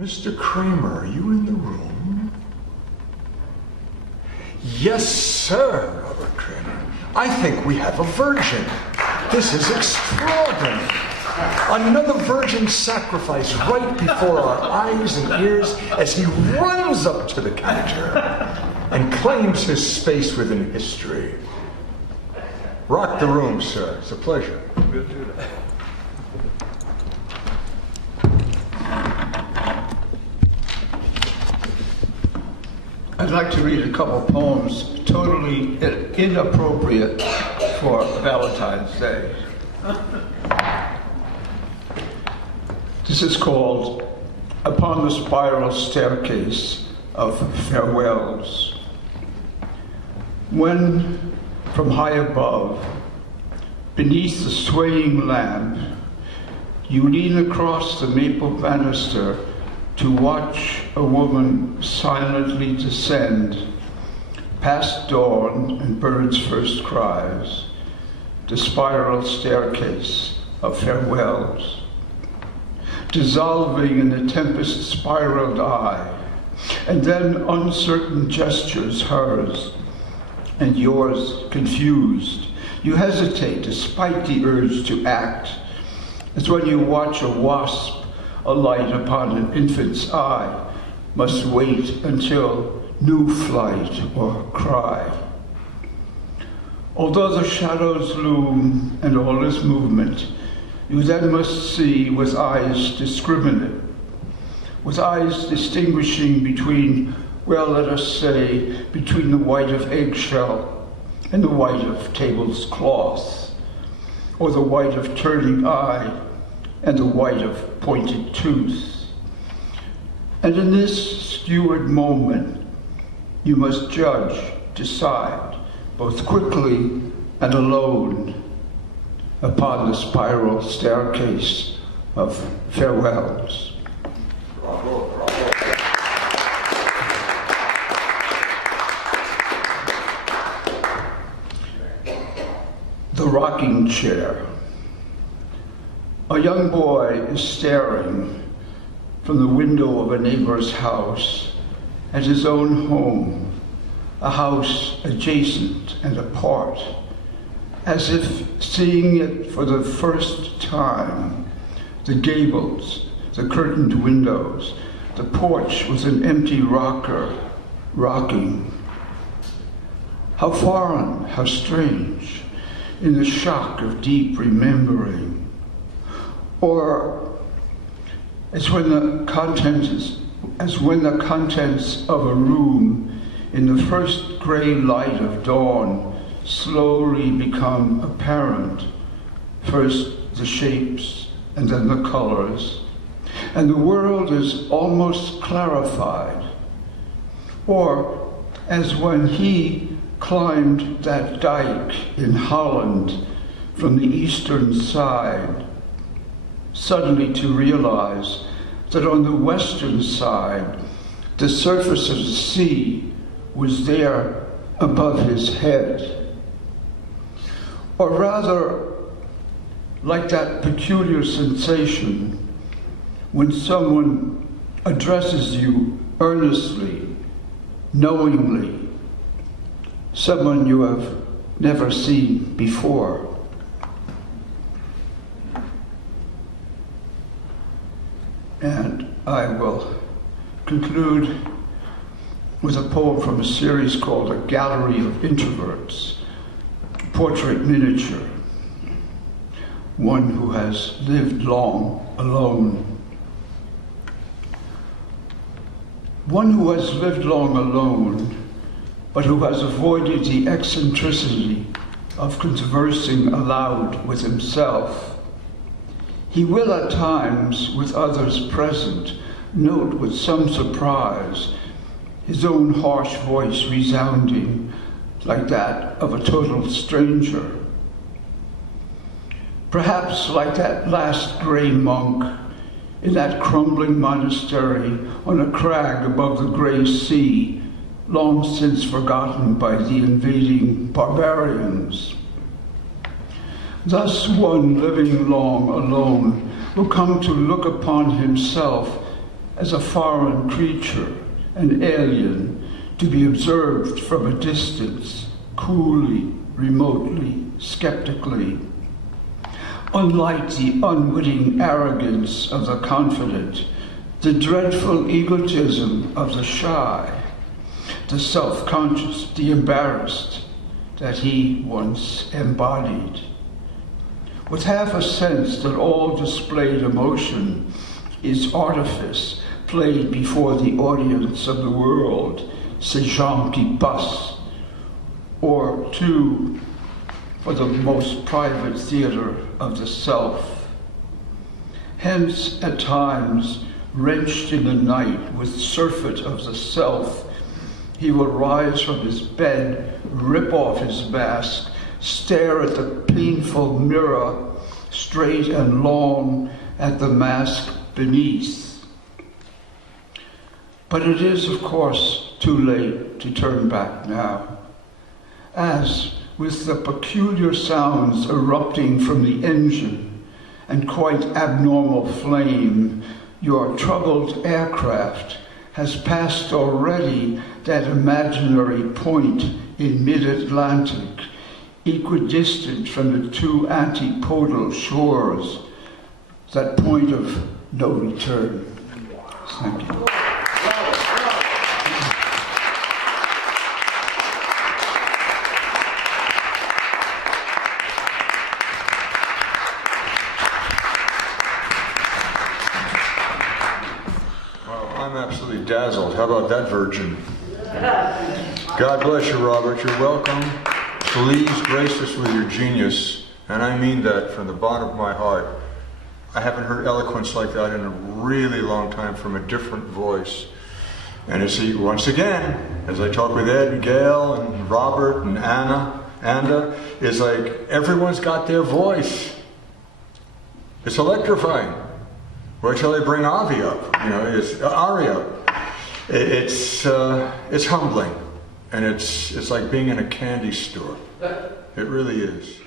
Mr. Kramer, are you in the room? Yes, sir, Robert Kramer. I think we have a virgin. This is extraordinary. Another virgin sacrifice right before our eyes and ears as he runs up to the counter and claims his space within history. Rock the room, sir. It's a pleasure. We'll do that. I'd like to read a couple poems totally inappropriate for Valentine's Day. This is called Upon the Spiral Staircase of Farewells. When from high above, beneath the swaying lamp, you lean across the maple banister to watch a woman silently descend past dawn and birds' first cries, the spiral staircase of farewells, dissolving in the tempest-spiraled eye, and then uncertain gestures hers, and yours confused. You hesitate despite the urge to act. It's when you watch a wasp alight upon an infant's eye, must wait until new flight or cry. Although the shadows loom and all is movement, you then must see with eyes discriminate, with eyes distinguishing between, well, let us say, between the white of eggshell and the white of table's cloth, or the white of turning eye and the white of pointed tooth. And in this skewered moment, you must judge, decide, both quickly and alone, upon the spiral staircase of farewells. Bravo, bravo. The rocking chair. A young boy is staring from the window of a neighbor's house at his own home, a house adjacent and apart, as if seeing it for the first time, the gables, the curtained windows, the porch with an empty rocker rocking. How foreign, how strange, in the shock of deep remembering. Or as when the contents of a room in the first gray light of dawn slowly become apparent, first the shapes and then the colors, and the world is almost clarified. Or as when he climbed that dike in Holland from the eastern side, suddenly to realize that on the western side, the surface of the sea was there above his head. Or rather, like that peculiar sensation when someone addresses you earnestly, knowingly, someone you have never seen before. And I will conclude with a poem from a series called A Gallery of Introverts, portrait miniature, one who has lived long alone. One who has lived long alone, but who has avoided the eccentricity of conversing aloud with himself. He will at times, with others present, note with some surprise his own harsh voice resounding like that of a total stranger. Perhaps like that last gray monk in that crumbling monastery on a crag above the gray sea, long since forgotten by the invading barbarians. Thus one living long alone will come to look upon himself as a foreign creature, an alien, to be observed from a distance, coolly, remotely, skeptically. Unlike the unwitting arrogance of the confident, the dreadful egotism of the shy, the self-conscious, the embarrassed, that he once embodied. With half a sense that all displayed emotion is artifice played before the audience of the world, ces gens qui passent, or two, for the most private theater of the self. Hence, at times, wrenched in the night with surfeit of the self, he will rise from his bed, rip off his mask, stare at the painful mirror, straight and long, at the mask beneath. But it is, of course, too late to turn back now, as, with the peculiar sounds erupting from the engine and quite abnormal flame, your troubled aircraft has passed already that imaginary point in mid-Atlantic, equidistant from the two antipodal shores, that point of no return. Thank you. I'm absolutely dazzled. How about that virgin? God bless you, Robert. You're welcome. Please grace us with your genius. And I mean that from the bottom of my heart. I haven't heard eloquence like that in a really long time from a different voice. And it's, once again, as I talk with Ed and Gail and Robert and Anna, it's like everyone's got their voice. It's electrifying. Wait till they bring Avi up, it's Ari up. It's humbling, and it's like being in a candy store. It really is.